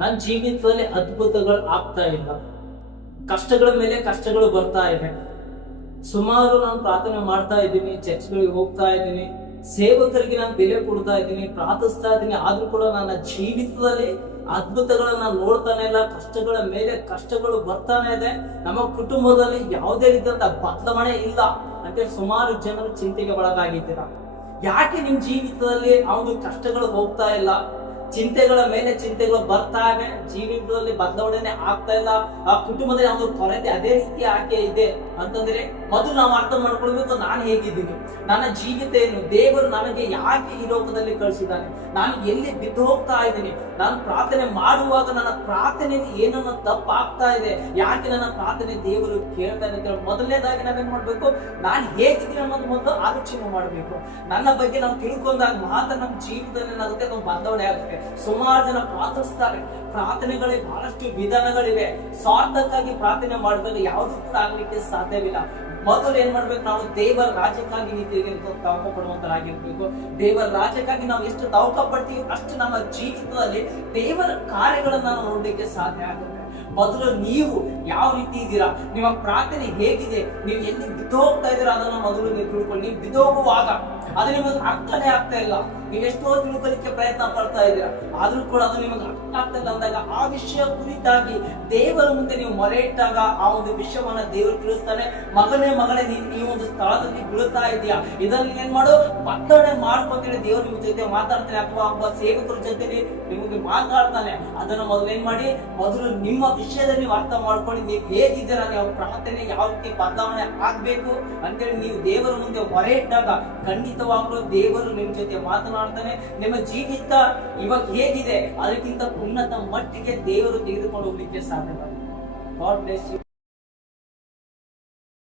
ನನ್ನ ಜೀವಿತದಲ್ಲಿ ಅದ್ಭುತಗಳು ಆಗ್ತಾ ಇಲ್ಲ. ಕಷ್ಟಗಳ ಮೇಲೆ ಕಷ್ಟಗಳು ಬರ್ತಾ ಇದೆ. ಸುಮಾರು ನಾನು ಪ್ರಾರ್ಥನೆ ಮಾಡ್ತಾ ಇದ್ದೀನಿ, ಚರ್ಚ್ಗಳಿಗೆ ಹೋಗ್ತಾ ಇದ್ದೀನಿ, ಸೇವಕರಿಗೆ ನಾನು ಬೆಲೆ ಕೊಡ್ತಾ ಇದ್ದೀನಿ, ಪ್ರಾರ್ಥಿಸ್ತಾ ಇದ್ದೀನಿ. ಆದ್ರೂ ಕೂಡ ನನ್ನ ಜೀವಿತದಲ್ಲಿ ಅದ್ಭುತಗಳನ್ನ ನೋಡ್ತಾನೆ ಇಲ್ಲ. ಕಷ್ಟಗಳ ಮೇಲೆ ಕಷ್ಟಗಳು ಬರ್ತಾನೆ ಇದೆ. ನಮ್ಮ ಕುಟುಂಬದಲ್ಲಿ ಯಾವುದೇ ರೀತಿಯಾದ ಬದಲಾವಣೆ ಇಲ್ಲ ಅಂತೇಳಿ ಸುಮಾರು ಜನರು ಚಿಂತೆಗೆ ಒಳಗಾಗಿದ್ದೀರಾ. ಯಾಕೆ ನಿಮ್ ಜೀವಿತದಲ್ಲಿ ಆ ಒಂದು ಕಷ್ಟಗಳು ಹೋಗ್ತಾ ಇಲ್ಲ? ಚಿಂತೆಗಳ ಮೇಲೆ ಚಿಂತೆಗಳು ಬರ್ತಾ ಇವೆ, ಜೀವಿತದಲ್ಲಿ ಬದಲಾವಣೆ ಆಗ್ತಾ ಇಲ್ಲ. ಆ ಕುಟುಂಬದಲ್ಲಿ ಒಂದು ಕೊರತೆ ಅದೇ ರೀತಿ ಆಕೆ ಇದೆ ಅಂತಂದ್ರೆ ಮೊದಲು ನಾವು ಅರ್ಥ ಮಾಡ್ಕೊಳ್ಬೇಕು, ನಾನು ಹೇಗಿದ್ದೀನಿ, ನನ್ನ ಜೀವಿತ ಏನು, ದೇವರು ನನಗೆ ಯಾಕೆ ಈ ಲೋಕದಲ್ಲಿ ಕಳಿಸಿದ್ದಾನೆ, ನಾನು ಎಲ್ಲಿ ಬಿದ್ದು ಹೋಗ್ತಾ ಇದ್ದೀನಿ, ನಾನು ಪ್ರಾರ್ಥನೆ ಮಾಡುವಾಗ ನನ್ನ ಪ್ರಾರ್ಥನೆಯಲ್ಲಿ ಏನನ್ನ ತಪ್ಪಾಗ್ತಾ ಇದೆ, ಯಾಕೆ ನನ್ನ ಪ್ರಾರ್ಥನೆ ದೇವರು ಕೇಳ್ತಾ ಇದೆ. ಮೊದಲನೇದಾಗಿ ನಾವೇನ್ ಮಾಡ್ಬೇಕು, ನಾನು ಹೇಗಿದ್ದೀನಿ ಅನ್ನೋದು ಮೊದಲು ಆಲೋಚನೆ ಮಾಡ್ಬೇಕು. ನನ್ನ ಬಗ್ಗೆ ನಾವು ತಿಳ್ಕೊಂಡಾಗ ಮಾತ್ರ ನಮ್ಮ ಜೀವಿತದಲ್ಲಿ ಏನಾಗುತ್ತೆ, ಒಂದು ಬದಲಾವಣೆ ಆಗುತ್ತೆ. ಸುಮಾರು ಜನ ಪ್ರಾರ್ಥಿಸ್ತಾರೆ, ಪ್ರಾರ್ಥನೆಗಳೇ ಬಹಳಷ್ಟು ವಿಧಾನಗಳಿವೆ. ಸ್ವಾರ್ಥಕ್ಕಾಗಿ ಪ್ರಾರ್ಥನೆ ಮಾಡಿದಾಗ ಯಾವುದು ಕೂಡ ಆಗ್ಲಿಕ್ಕೆ ಸಾಧ್ಯವಿಲ್ಲ. ಮೊದಲು ಏನ್ ಮಾಡ್ಬೇಕು, ನಾವು ದೇವರ ರಾಜ್ಯಕ್ಕಾಗಿ ನೀತಿಗೆ ತವಕ ಪಡುವಂತರಾಗಿರ್ಬೇಕು. ದೇವರ ರಾಜ್ಯಕ್ಕಾಗಿ ನಾವು ಎಷ್ಟು ತವಕ ಪಡ್ತೀವಿ ಅಷ್ಟು ನಮ್ಮ ಜೀವಿತದಲ್ಲಿ ದೇವರ ಕಾರ್ಯಗಳನ್ನ ನಾವು ನೋಡ್ಲಿಕ್ಕೆ ಸಾಧ್ಯ ಆಗುತ್ತೆ. ಮೊದಲು ನೀವು ಯಾವ ರೀತಿ ಇದ್ದೀರಾ, ನಿಮ್ಮ ಪ್ರಾರ್ಥನೆ ಹೇಗಿದೆ, ನೀವು ಎಲ್ಲಿ ಬಿದ್ದು ಹೋಗ್ತಾ ಇದ್ದೀರಾ ಅದನ್ನ ಮೊದಲು ನೀವು ತಿಳ್ಕೊಳ್ಳಿ. ನೀವು ಬಿದ್ದು ಹೋಗುವಾಗ ಅದು ನಿಮಗೆ ಅರ್ಥನೇ ಆಗ್ತಾ ಇಲ್ಲ, ನೀವು ಎಷ್ಟೋ ತಿಳ್ಕೊಳ್ಳಿಕ್ಕೆ ಪ್ರಯತ್ನ ಪಡ್ತಾ ಇದ್ದೀರಾ, ಆದ್ರೂ ಕೂಡ ಅದು ನಿಮಗೆ ಅರ್ಥ ಆಗ್ತಾ ಇಲ್ಲ ಅಂದಾಗ ಆ ವಿಷಯ ಕುರಿತಾಗಿ ದೇವರ ಮುಂದೆ ನೀವು ಮೊರೆ ಇಟ್ಟಾಗ ಆ ಒಂದು ವಿಷಯವನ್ನ ದೇವರು ತಿಳಿಸ್ತಾನೆ. ಮಗನೇ ನೀನು ಈ ಒಂದು ಸ್ಥಳದಲ್ಲಿ ಬೀಳುತ್ತಾ ಇದೆಯಾ, ಇದನ್ನ ಏನ್ ಮಾಡು, ಬದಲಾವಣೆ ಮಾಡ್ಕೊಂತೇಳಿ ದೇವರು ನಿಮ್ಮ ಜೊತೆ ಮಾತಾಡ್ತಾನೆ, ಅಥವಾ ಒಬ್ಬ ಸೇವಕರ ಜೊತೆ ನಿಮಗೆ ಮಾತಾಡ್ತಾನೆ. ಅದನ್ನ ಮೊದಲು ಏನ್ ಮಾಡಿ, ಮೊದಲು ನಿಮ್ಮ ವಿಷಯದಲ್ಲಿ ನೀವು ಅರ್ಥ ಮಾಡ್ಕೊಂಡು ನೀವು ಹೇಗಿದ್ದೀರಾ, ನೀವು ಪ್ರಾರ್ಥನೆ ಯಾವ ರೀತಿ ಬದಲಾವಣೆ ಆಗ್ಬೇಕು ಅಂತೇಳಿ ನೀವು ದೇವರ ಮುಂದೆ ಮೊರೆ ಇಟ್ಟಾಗ ಖಂಡಿತವಾಗ್ಲೂ ದೇವರು ನಿಮ್ಮ ಜೊತೆ ಮಾತನಾಡ್ತಾನೆ. ನಿಮ್ಮ ಜೀವಿತ ಇವಾಗ ಹೇಗಿದೆ ಅದಕ್ಕಿಂತ ಉನ್ನತ ಮಟ್ಟಿಗೆ ದೇವರು ತೆಗೆದುಕೊಂಡು ಹೋಗ್ಲಿಕ್ಕೆ ಸಾಧ್ಯವಾಗಿದೆ. God bless you.